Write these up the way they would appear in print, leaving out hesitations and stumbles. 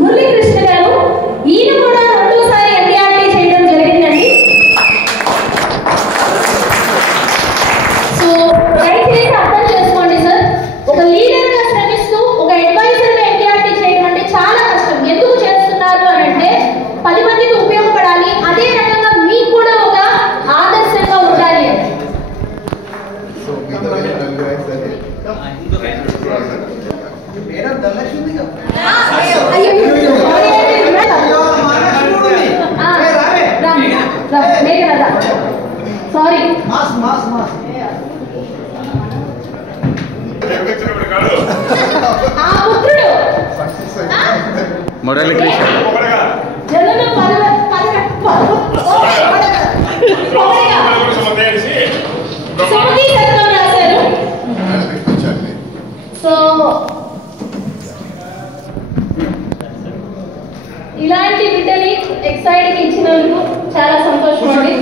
మురళీకృష్ణ గారు ఈయన కూడా రెండోసారి ఎంపీఆర్టీ చేయడం జరిగిందండి. సో దయచేసి అర్థం చేసుకోండి సార్, ఒక లీడర్ గా శ్రమిస్తూ ఒక అడ్వైజర్ గా ఎంపీఆర్టీ చేయడం అంటే చాలా కష్టం. ఎందుకు చేస్తున్నారు అని అంటే 10 మందికి ఉపయోగపడాలి, అదే రకంగా మీకు కూడా ఒక ఆదర్శంగా ఉండాలి. సారీ మురళీకృష్ణ సో ఇలాంటి బిడ్డని ఎక్సైట్ ఇచ్చినందుకు చాలా సంతోషం అండి.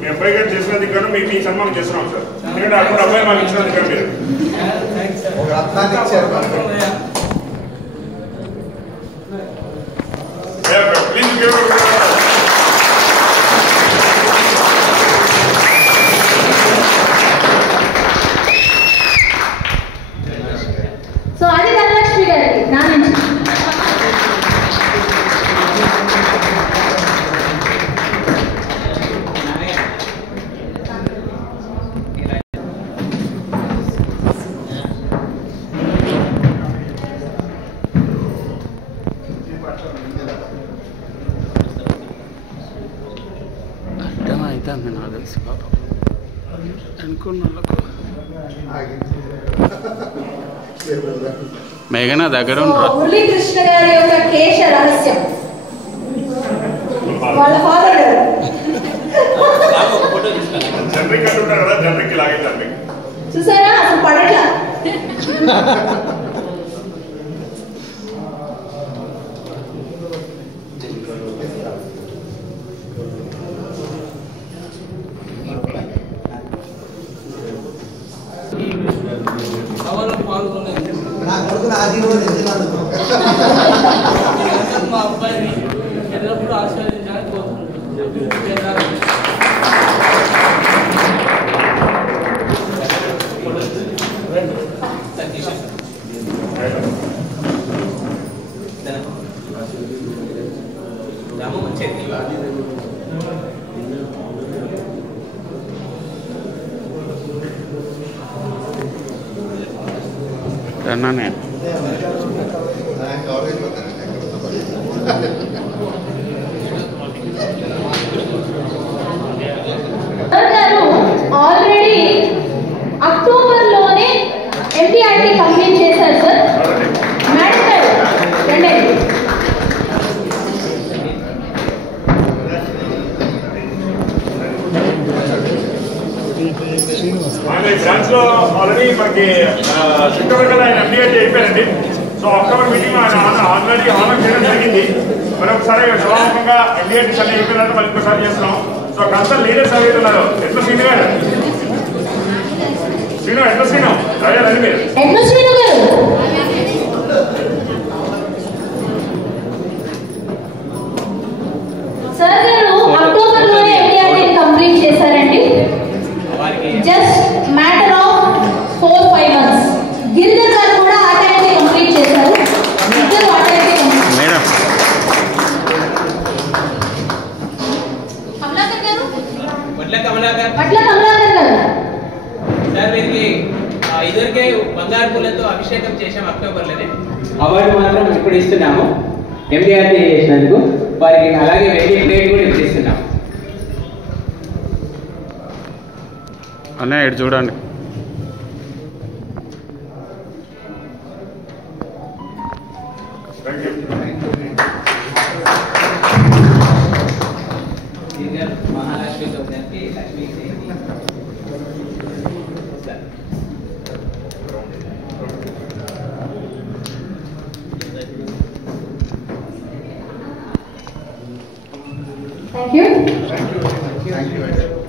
మీ అబ్బాయి గారు చేసినందుకు గాను మీ సన్మానం చేస్తున్నాం సార్. ఎందుకంటే అప్పుడు అబ్బాయి మాకు ఇచ్చినందుకు గాను మీరు ప్లీజ్ సో అది ధనలక్ష్మి గారికి నా నుంచి. అయితే నాకు తెలుసు పాప అనుకున్న మేఘన దగ్గర మురళీకృష్ణ గారి యొక్క కేశ రహస్యం వాళ్ళ ఫాదర్ గారు చూసారా, అసలు పడట్లా. మా అబ్బాయిని ఎల్లప్పుడూ ఆశీర్వదించాలని కోరుకుంటున్నాను. అన్నానే ఆల్రెడీ అక్టోబర్లోనే ఎంపీఆర్టీ కంప్లీట్ చేశారు సార్. మేడం గారు రండి. బ్రాంచ్ లో ఆల్రెడీ మనకి సెప్టెంబర్ కదా ఆయన ఎంపీఆర్టీ అయిపోయారండి. So October meeting already honour చేయడం జరిగింది. మరి ఒకసారి సభాముఖంగా ఎంపీఆర్టీస్ అన్ని అయిపోయినట్టు మళ్ళీ ఇంకోసారి చేస్తున్నాం. సో కన్సల్ లీడర్స్ అవి ఉన్నారు. ఎట్లా శ్రీను గారు ఎట్లా శ్రీను అదే రండి మీరు సార్ గారు అక్టోబర్లోనే ఎంపీఆర్టీ కంప్లీట్ చేశారండి. Just matter of 4-5 months. Giridhar గారు కూడా ఆ టైంకి కంప్లీట్ చేశారు. ఇద్దరు ఆ టైంకి మేడం కమలాకర్ గారు పట్ల కమలాకర్ గారు సార్ వీరికి ఇదివరకే బంగారు పూలతో అభిషేకం చేశాం అక్టోబర్లోనే. అవార్డు మాత్రం ఇప్పుడు ఇస్తున్నాము ఎంపీఆర్టీ చేసినందుకు. వారికి అలాగే వెయ్యి ప్లేట్ కూడా ఇస్తున్నాం. అన్నయ్య ఇటు చూడండి. మహాలక్ష్మితో కలిపి Lakshmi thank you. Thank you.